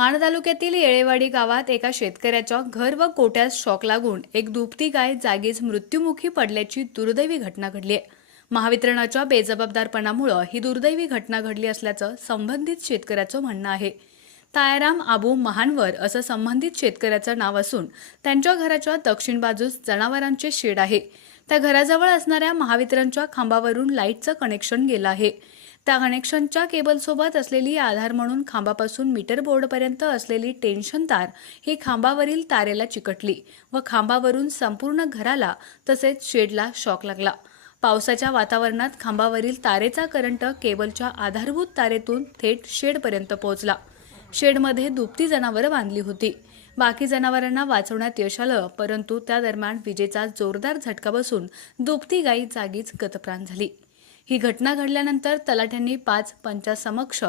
माण तालुक्यातील येळेवाडी गावात एका शेतकऱ्याच्या घर व कोट्यास शॉक लागून एक दुभती गाय जागीच मृत्युमुखी पडल्याची दुर्दैवी घटना घडली आहे. महावितरणाच्या बेजबाबदारपणामुळं ही दुर्दैवी घटना घडली असल्याचं संबंधित शेतकऱ्याचं म्हणणं आहे. तायाराम आबू महानवर असं संबंधित शेतकऱ्याचं नाव असून त्यांच्या घराच्या दक्षिण बाजूस जनावरांचे शेड आहे. त्या घराजवळ असणाऱ्या महावितरणच्या खांबावरून लाईटचं कनेक्शन गेलं आहे. त्या कनेक्शनच्या केबलसोबत असलेली आधार म्हणून खांबापासून मीटर बोर्डपर्यंत असलेली टेन्शन तार ही खांबावरील तारेला चिकटली व खांबावरून संपूर्ण घराला तसेच शेडला शॉक लागला. पावसाच्या वातावरणात खांबावरील तारेचा करंट केबलच्या आधारभूत तारेतून थेट शेडपर्यंत पोहोचला. शेडमध्ये दुपती जनावरं बांधली होती. बाकी जनावरांना वाचवण्यात यश आलं परंतु त्या दरम्यान विजेचा जोरदार झटका बसून दुपती गायी जागीच गतप्राण झाली. ही घटना घडल्यानंतर तलाठ्यांनी पाच पंचासमक्ष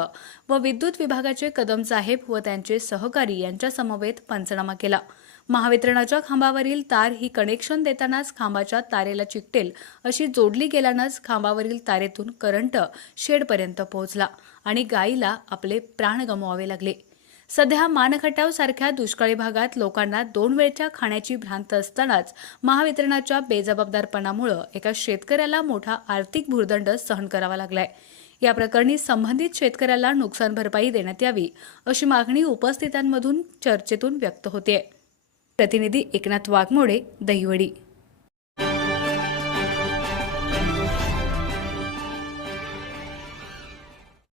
व विद्युत विभागाचे कदम साहेब व त्यांचे सहकारी यांच्या समवेत पंचनामा केला. महावितरणाच्या खांबावरील तार ही कनेक्शन देतानाच खांबाच्या तारेला चिकटेल अशी जोडली गेल्यानंच खांबावरील तारेतून करंट शेडपर्यंत पोहोचला आणि गायीला आपले प्राण गमवावे लागले. सध्या मानखटाव सारख्या दुष्काळी भागात लोकांना दोन वेळच्या खाण्याची भ्रांत असतानाच महावितरणाच्या बेजबाबदारपणामुळं एका शेतकऱ्याला मोठा आर्थिक भूर्दंड सहन करावा लागलाय. या प्रकरणी संबंधित शेतकऱ्याला नुकसान भरपाई देण्यात यावी अशी मागणी उपस्थितांमधून चर्चेतून व्यक्त होते प्रतिनिधी एकनाथ वाघमोडे दहिवडी.